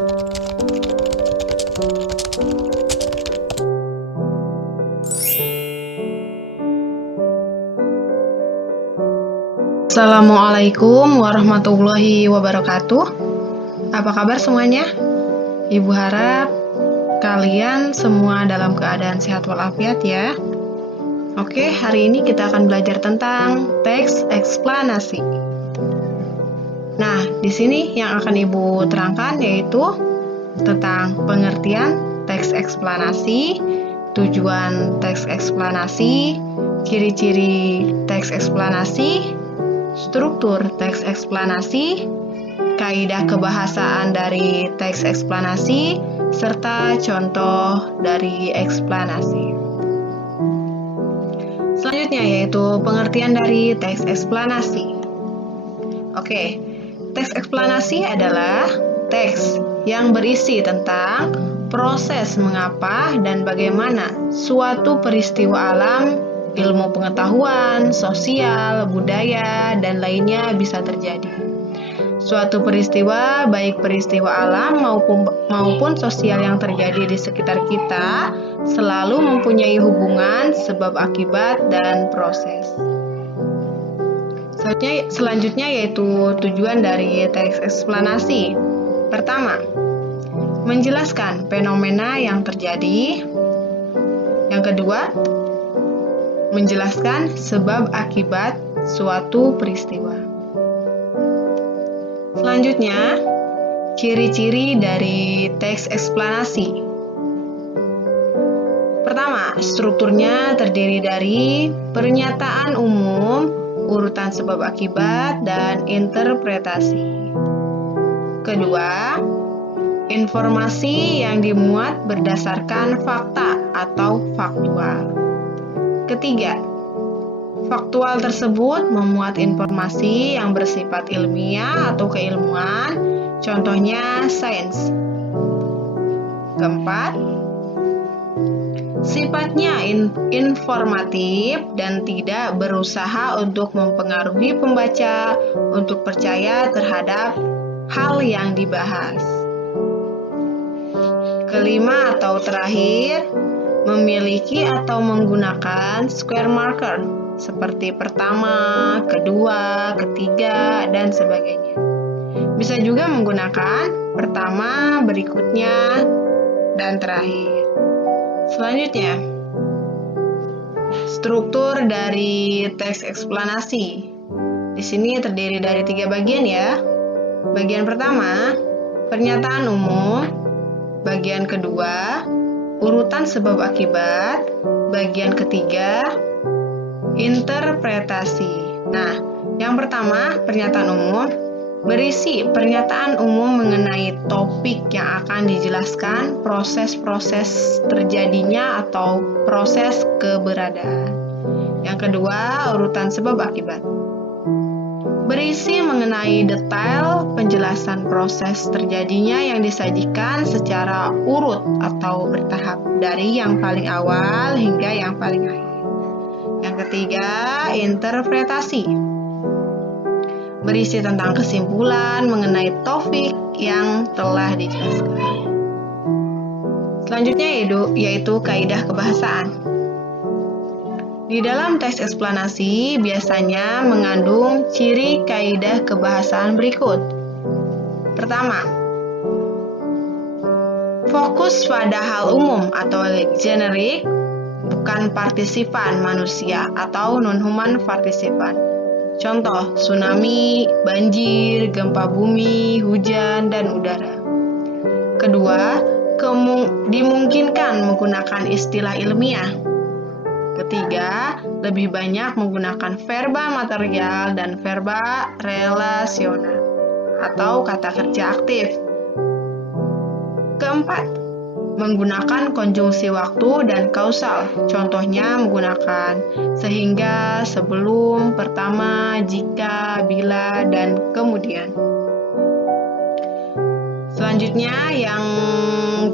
Assalamualaikum warahmatullahi wabarakatuh. Apa kabar semuanya? Ibu harap kalian semua dalam keadaan sehat walafiat ya. Oke, hari ini kita akan belajar tentang teks eksplanasi. Nah, di sini yang akan Ibu terangkan yaitu tentang pengertian teks eksplanasi, tujuan teks eksplanasi, ciri-ciri teks eksplanasi, struktur teks eksplanasi, kaidah kebahasaan dari teks eksplanasi, serta contoh dari eksplanasi. Selanjutnya yaitu pengertian dari teks eksplanasi. Oke, teks eksplanasi adalah teks yang berisi tentang proses mengapa dan bagaimana suatu peristiwa alam, ilmu pengetahuan, sosial, budaya, dan lainnya bisa terjadi. Suatu peristiwa, baik peristiwa alam maupun sosial yang terjadi di sekitar kita, selalu mempunyai hubungan sebab akibat dan proses. Selanjutnya yaitu tujuan dari teks eksplanasi. Pertama, menjelaskan fenomena yang terjadi. Yang kedua, menjelaskan sebab akibat suatu peristiwa. Selanjutnya, ciri-ciri dari teks eksplanasi. Pertama, strukturnya terdiri dari pernyataan umum, urutan sebab akibat, dan interpretasi. Kedua, informasi yang dimuat berdasarkan fakta atau faktual. Ketiga, faktual tersebut memuat informasi yang bersifat ilmiah atau keilmuan, contohnya sains. Keempat, sifatnya informatif dan tidak berusaha untuk mempengaruhi pembaca untuk percaya terhadap hal yang dibahas. Kelima atau terakhir, memiliki atau menggunakan square marker seperti pertama, kedua, ketiga, dan sebagainya. Bisa juga menggunakan pertama, berikutnya, dan terakhir. Selanjutnya, struktur dari teks eksplanasi. Di sini terdiri dari 3 bagian ya. Bagian pertama, pernyataan umum. Bagian kedua, urutan sebab akibat. Bagian ketiga, interpretasi. Nah, yang pertama, pernyataan umum berisi pernyataan umum mengenai topik yang akan dijelaskan, proses-proses terjadinya atau proses keberadaan. Yang kedua, urutan sebab akibat berisi mengenai detail penjelasan proses terjadinya yang disajikan secara urut atau bertahap dari yang paling awal hingga yang paling akhir. Yang ketiga, interpretasi berisi tentang kesimpulan mengenai topik yang telah dijelaskan. Selanjutnya yaitu kaidah kebahasaan. Di dalam teks eksplanasi biasanya mengandung ciri kaidah kebahasaan berikut. Pertama, fokus pada hal umum atau generik, bukan partisipan manusia atau non-human partisipan. Contoh, tsunami, banjir, gempa bumi, hujan, dan udara. Kedua, dimungkinkan menggunakan istilah ilmiah. Ketiga, lebih banyak menggunakan verba material dan verba relasional atau kata kerja aktif. Keempat, menggunakan konjungsi waktu dan kausal. Contohnya menggunakan sehingga, sebelum, pertama, jika, bila, dan kemudian. Selanjutnya yang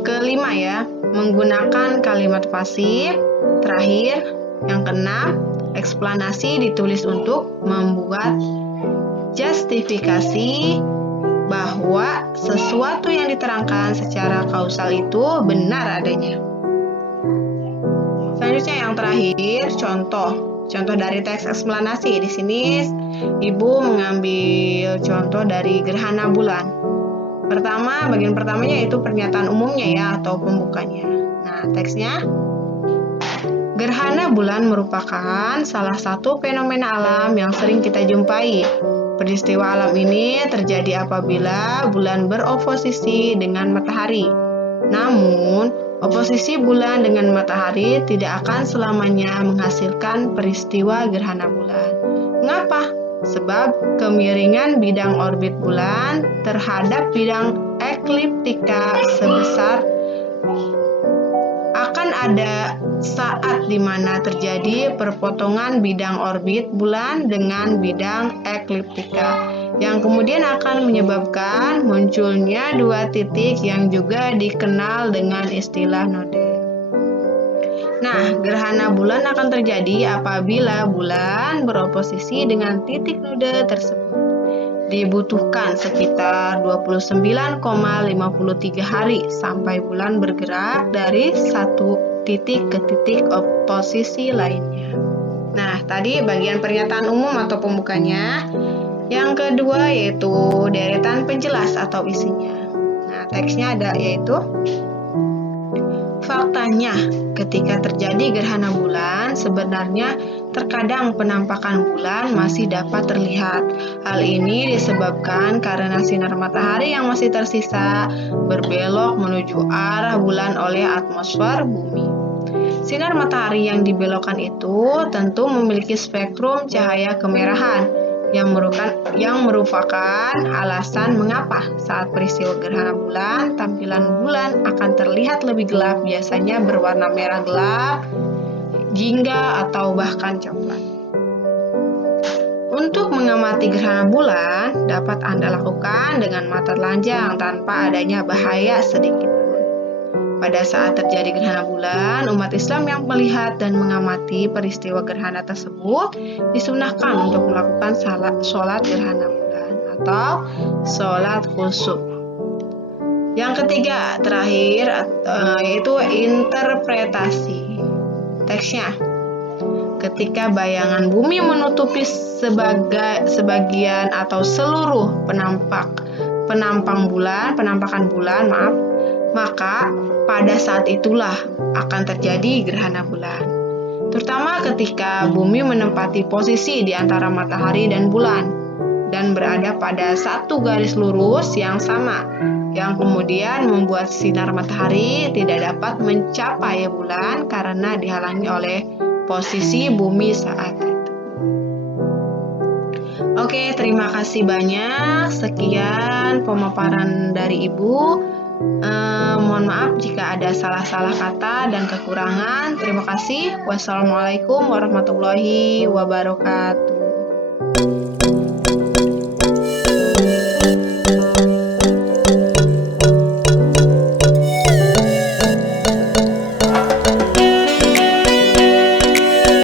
kelima ya, menggunakan kalimat pasif. Terakhir, yang keenam, eksplanasi ditulis untuk membuat justifikasi bahwa sesuatu yang diterangkan secara kausal itu benar adanya. Selanjutnya yang terakhir, contoh dari teks eksplanasi. Di sini Ibu mengambil contoh dari gerhana bulan. Bagian pertamanya yaitu pernyataan umumnya ya, atau pembukanya. Nah, teksnya, gerhana bulan merupakan salah satu fenomena alam yang sering kita jumpai. Peristiwa alam ini terjadi apabila bulan beroposisi dengan matahari. Namun, oposisi bulan dengan matahari tidak akan selamanya menghasilkan peristiwa gerhana bulan. Mengapa? Sebab kemiringan bidang orbit bulan terhadap bidang ekliptika sebesar akan ada saat di mana terjadi perpotongan bidang orbit bulan dengan bidang ekliptika yang kemudian akan menyebabkan munculnya dua titik yang juga dikenal dengan istilah node. Nah, gerhana bulan akan terjadi apabila bulan beroposisi dengan titik node tersebut. Dibutuhkan sekitar 29,53 hari sampai bulan bergerak dari satu titik ke titik oposisi lainnya. Nah, tadi bagian pernyataan umum atau pembukanya. Yang kedua yaitu deretan penjelas atau isinya. Nah, teksnya ada yaitu, faktanya, ketika terjadi gerhana bulan, sebenarnya terkadang penampakan bulan masih dapat terlihat. Hal ini disebabkan karena sinar matahari yang masih tersisa berbelok menuju arah bulan oleh atmosfer bumi. Sinar matahari yang dibelokkan itu tentu memiliki spektrum cahaya kemerahan yang merupakan alasan mengapa saat peristiwa gerhana bulan, tampilan bulan akan terlihat lebih gelap, biasanya berwarna merah gelap, jingga, atau bahkan coklat. Untuk mengamati gerhana bulan, dapat Anda lakukan dengan mata telanjang tanpa adanya bahaya sedikit pun. Pada saat terjadi gerhana bulan, umat Islam yang melihat dan mengamati peristiwa gerhana tersebut disunahkan untuk melakukan sholat gerhana bulan atau sholat khusyuk. Yang ketiga, terakhir, yaitu interpretasi. Teksnya, ketika bayangan bumi menutupi sebagian atau seluruh penampakan bulan, maka pada saat itulah akan terjadi gerhana bulan. Terutama ketika bumi menempati posisi di antara matahari dan bulan dan berada pada satu garis lurus yang sama, yang kemudian membuat sinar matahari tidak dapat mencapai bulan karena dihalangi oleh posisi bumi saat itu. Oke, terima kasih banyak. Sekian pemaparan dari Ibu. Mohon maaf jika ada salah-salah kata dan kekurangan. Terima kasih. Wassalamualaikum warahmatullahi wabarakatuh.